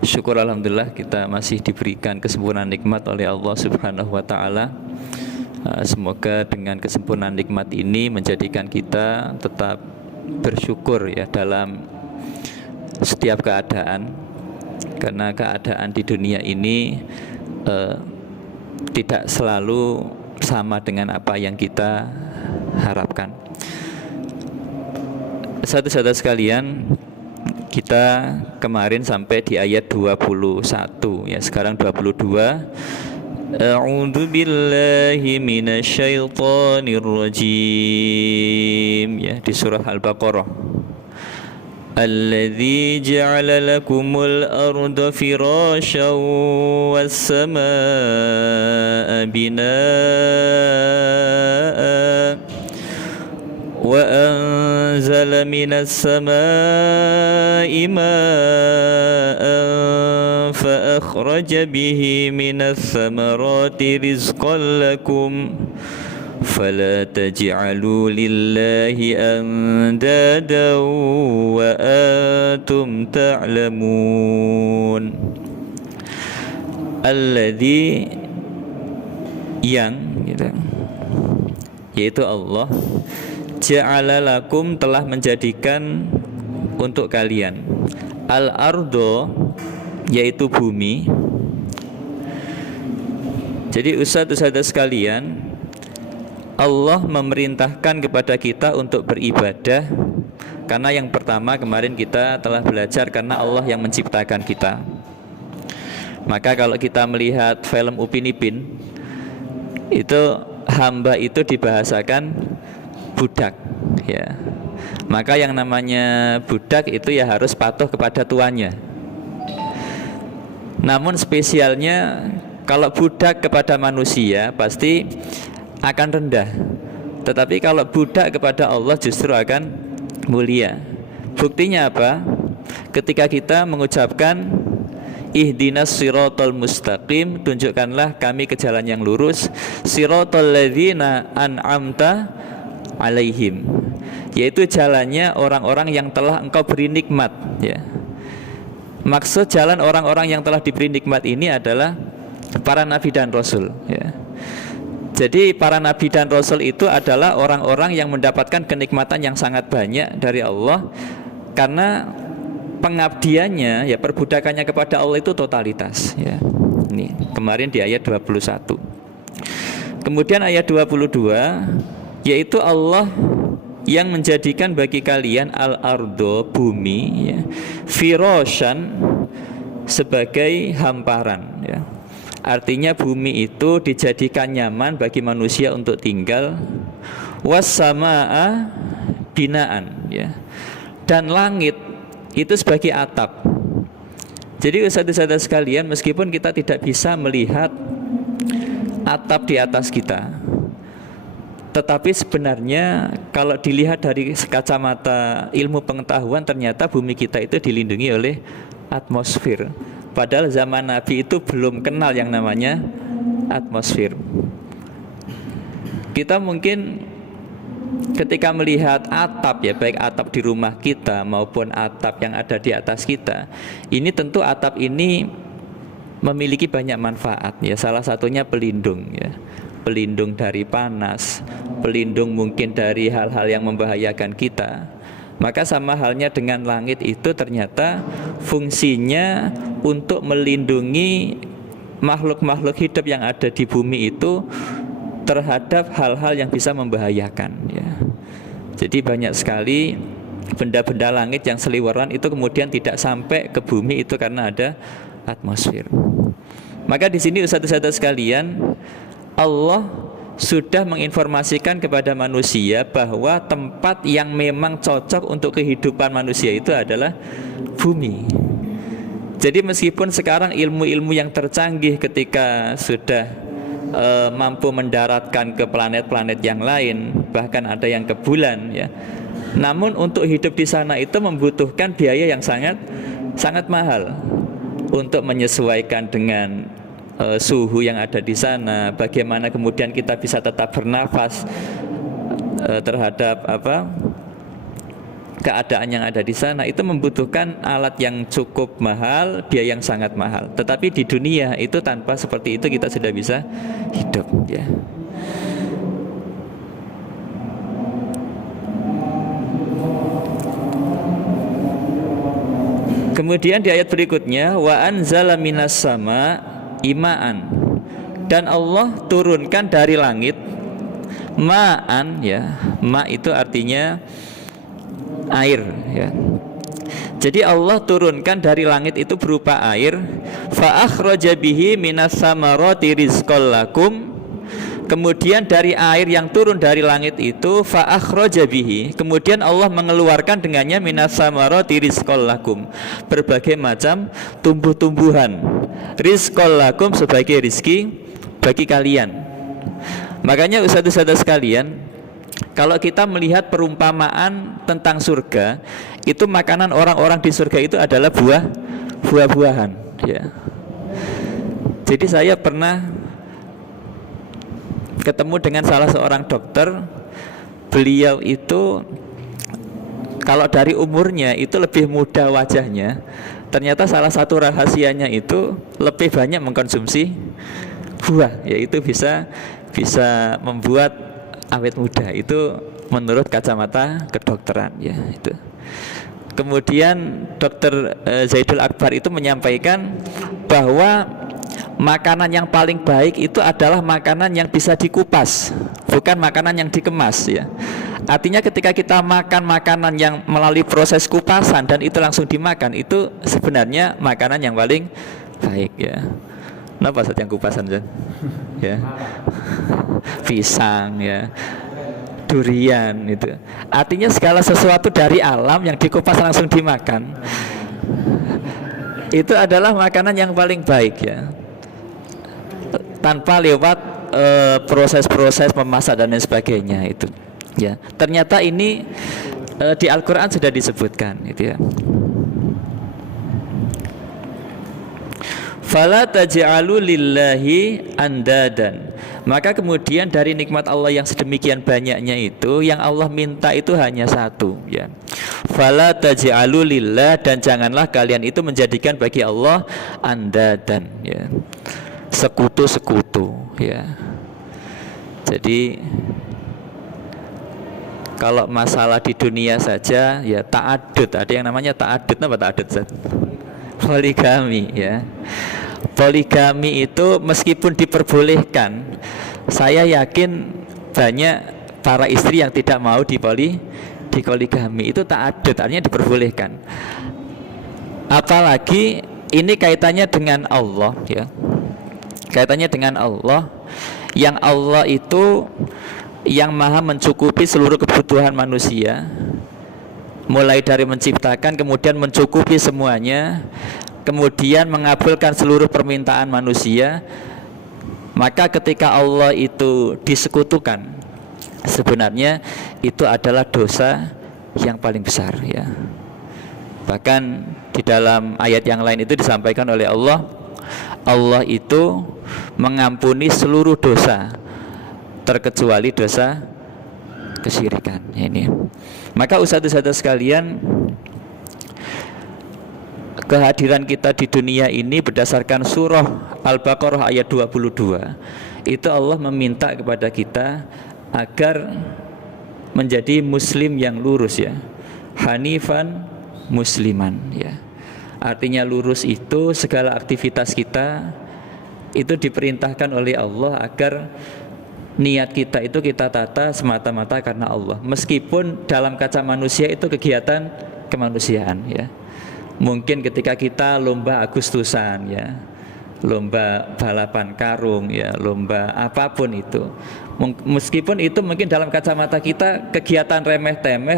Syukur alhamdulillah kita masih diberikan kesempurnaan nikmat oleh Allah Subhanahu wa taala. Semoga dengan kesempurnaan nikmat ini menjadikan kita tetap bersyukur ya dalam setiap keadaan. Karena keadaan di dunia ini tidak selalu sama dengan apa yang kita harapkan. Saudara-saudara sekalian, kita kemarin sampai di ayat 21 ya, sekarang 22. A'udzu billahi minasyaitonir rajim ya, di surah Al-Baqarah. Alladzi ja'ala lakumul arda firasyan was samaa'a binaa'a wa anzala minas samaa'i maa'an fa akhraja bihi minas samarati rizqan lakum fala taj'alu lillahi andadan wa antum ta'lamun. Alladzi, yang gitu, yaitu Allah, ja'ala lakum, telah menjadikan untuk kalian, al-ardo, yaitu bumi. Jadi ustadz-ustadzah sekalian, Allah memerintahkan kepada kita untuk beribadah. Karena yang pertama kemarin kita telah belajar, karena Allah yang menciptakan kita. Maka kalau kita melihat film Upin Ipin, itu hamba itu dibahasakan budak ya. Maka yang namanya budak itu ya harus patuh kepada tuannya. Namun spesialnya kalau budak kepada manusia pasti akan rendah. Tetapi kalau budak kepada Allah justru akan mulia. Buktinya apa? Ketika kita mengucapkan ihdinas siratal mustaqim, tunjukkanlah kami ke jalan yang lurus, siratal ladzina an'amta alaihim, yaitu jalannya orang-orang yang telah engkau beri nikmat ya. Maksud jalan orang-orang yang telah diberi nikmat ini adalah para nabi dan rasul ya. Jadi para nabi dan rasul itu adalah orang-orang yang mendapatkan kenikmatan yang sangat banyak dari Allah, karena pengabdiannya ya, perbudakannya kepada Allah itu totalitas ya. Ini kemarin di ayat 21. Kemudian ayat 22, yaitu Allah yang menjadikan bagi kalian al-ardo, bumi ya, firasyan, sebagai hamparan ya. Artinya bumi itu dijadikan nyaman bagi manusia untuk tinggal, was-samaa'a binaan ya, dan langit itu sebagai atap. Jadi ustadz-ustadz sekalian, meskipun kita tidak bisa melihat atap di atas kita, tetapi sebenarnya kalau dilihat dari kacamata ilmu pengetahuan, ternyata bumi kita itu dilindungi oleh atmosfer. Padahal zaman Nabi itu belum kenal yang namanya atmosfer. Kita mungkin ketika melihat atap ya, baik atap di rumah kita maupun atap yang ada di atas kita, ini tentu atap ini memiliki banyak manfaat ya. Salah satunya pelindung ya, pelindung dari panas, pelindung mungkin dari hal-hal yang membahayakan kita. Maka sama halnya dengan langit itu, ternyata fungsinya untuk melindungi makhluk-makhluk hidup yang ada di bumi itu terhadap hal-hal yang bisa membahayakan ya. Jadi banyak sekali benda-benda langit yang seliweran itu kemudian tidak sampai ke bumi itu karena ada atmosfer. Maka di sini ustadz-ustadz sekalian, Allah sudah menginformasikan kepada manusia bahwa tempat yang memang cocok untuk kehidupan manusia itu adalah bumi. Jadi meskipun sekarang ilmu-ilmu yang tercanggih ketika sudah mampu mendaratkan ke planet-planet yang lain, bahkan ada yang ke bulan ya, namun untuk hidup di sana itu membutuhkan biaya yang sangat mahal untuk menyesuaikan dengan suhu yang ada di sana. Bagaimana kemudian kita bisa tetap bernafas terhadap keadaan yang ada di sana itu membutuhkan alat yang cukup mahal, biaya yang sangat mahal. Tetapi di dunia itu tanpa seperti itu kita sudah bisa hidup, ya. Kemudian di ayat berikutnya, wa anzala minas sama imaan, dan Allah turunkan dari langit ma'an, ya. Ma itu artinya air, ya. Jadi Allah turunkan dari langit itu berupa air. Fa akhraja bihi minas samarati rizqal lakum. Kemudian dari air yang turun dari langit itu fa akhraja bihi, kemudian Allah mengeluarkan dengannya minas samarati rizqal lakum, berbagai macam tumbuh-tumbuhan. Rizqal lakum sebagai rizki bagi kalian. Makanya ustadz-ustadz sekalian, kalau kita melihat perumpamaan tentang surga, itu makanan orang-orang di surga itu adalah buah-buahan, ya. Jadi saya pernah ketemu dengan salah seorang dokter. Beliau itu kalau dari umurnya itu lebih muda wajahnya. Ternyata salah satu rahasianya itu lebih banyak mengkonsumsi buah, yaitu bisa membuat awet muda, itu menurut kacamata kedokteran, ya, itu. Kemudian Dr. Zaidul Akbar itu menyampaikan bahwa makanan yang paling baik itu adalah makanan yang bisa dikupas, bukan makanan yang dikemas, ya. Artinya ketika kita makan makanan yang melalui proses kupasan dan itu langsung dimakan, itu sebenarnya makanan yang paling baik, ya. Kenapa saat yang kupasan, Jan? Ya. Pisang, ya. Durian itu. Artinya segala sesuatu dari alam yang dikupas langsung dimakan, itu adalah makanan yang paling baik, ya. Tanpa lewat proses-proses memasak dan lain sebagainya itu, ya. Ternyata ini di Al-Qur'an sudah disebutkan, itu, ya. Fala taj'alu lillahi andadan. Maka kemudian dari nikmat Allah yang sedemikian banyaknya itu, yang Allah minta itu hanya satu, ya. Fala taj'alu lillah, dan janganlah kalian itu menjadikan bagi Allah andadan, ya. Sekutu-sekutu, ya. Jadi kalau masalah di dunia saja, ya, ta'adud, ada yang namanya ta'adud. Apa ta'adud, Zat? Poligami, ya. Poligami itu meskipun diperbolehkan, saya yakin banyak para istri yang tidak mau dipoligami. Itu ta'adud, artinya diperbolehkan. Apalagi ini kaitannya dengan Allah, ya. Kaitannya dengan Allah, yang Allah itu yang maha mencukupi seluruh kebutuhan manusia, mulai dari menciptakan, kemudian mencukupi semuanya, kemudian mengabulkan seluruh permintaan manusia. Maka ketika Allah itu disekutukan, sebenarnya itu adalah dosa yang paling besar, ya. Bahkan di dalam ayat yang lain itu disampaikan oleh Allah, Allah itu mengampuni seluruh dosa terkecuali dosa kesyirikan, ini. Maka ustadz-ustadz sekalian, kehadiran kita di dunia ini berdasarkan surah Al-Baqarah ayat 22, itu Allah meminta kepada kita agar menjadi muslim yang lurus, ya. Hanifan musliman, ya. Artinya lurus itu segala aktivitas kita itu diperintahkan oleh Allah agar niat kita itu kita tata semata-mata karena Allah. Meskipun dalam kaca manusia itu kegiatan kemanusiaan, ya. Mungkin ketika kita lomba Agustusan, ya, lomba balapan karung, ya, lomba apapun itu, meskipun itu mungkin dalam kacamata kita kegiatan remeh-temeh,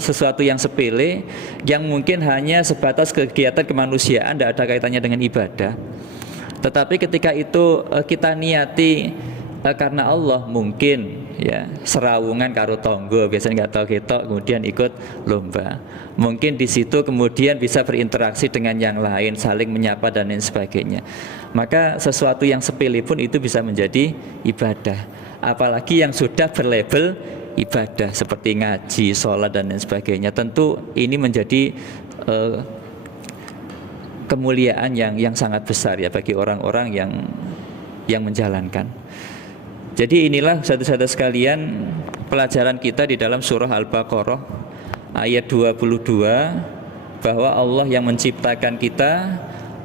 sesuatu yang sepele, yang mungkin hanya sebatas kegiatan kemanusiaan, tidak ada kaitannya dengan ibadah. Tetapi ketika itu kita niati karena Allah, mungkin, ya, serawungan karo tonggo, biasanya nggak tahu ketok, kemudian ikut lomba. Mungkin di situ kemudian bisa berinteraksi dengan yang lain, saling menyapa dan lain sebagainya. Maka sesuatu yang sepele pun itu bisa menjadi ibadah. Apalagi yang sudah berlabel beribadah seperti ngaji, sholat dan lain sebagainya. Tentu ini menjadi kemuliaan yang sangat besar ya bagi orang-orang yang menjalankan. Jadi inilah saudara-saudara sekalian pelajaran kita di dalam surah Al-Baqarah ayat 22, bahwa Allah yang menciptakan kita,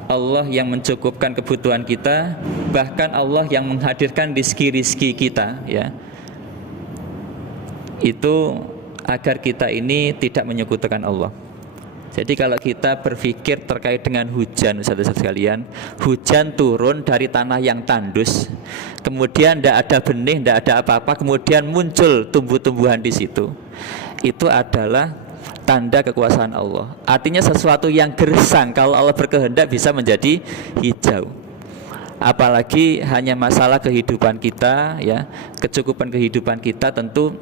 Allah yang mencukupkan kebutuhan kita, bahkan Allah yang menghadirkan rizki-rizki kita ya. Itu agar kita ini tidak menyekutukan Allah. Jadi kalau kita berpikir terkait dengan hujan, saudara-saudara sekalian, hujan turun dari tanah yang tandus, kemudian tidak ada benih, tidak ada apa-apa, kemudian muncul tumbuh-tumbuhan di situ. Itu adalah tanda kekuasaan Allah. Artinya sesuatu yang gersang kalau Allah berkehendak bisa menjadi hijau. Apalagi hanya masalah kehidupan kita ya, kecukupan kehidupan kita, tentu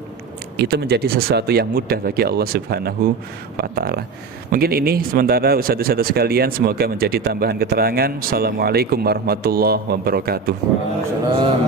itu menjadi sesuatu yang mudah bagi Allah Subhanahu wa ta'ala. Mungkin ini sementara ustadz-ustadz sekalian, semoga menjadi tambahan keterangan. Assalamualaikum warahmatullahi wabarakatuh. Waalaikumsalam.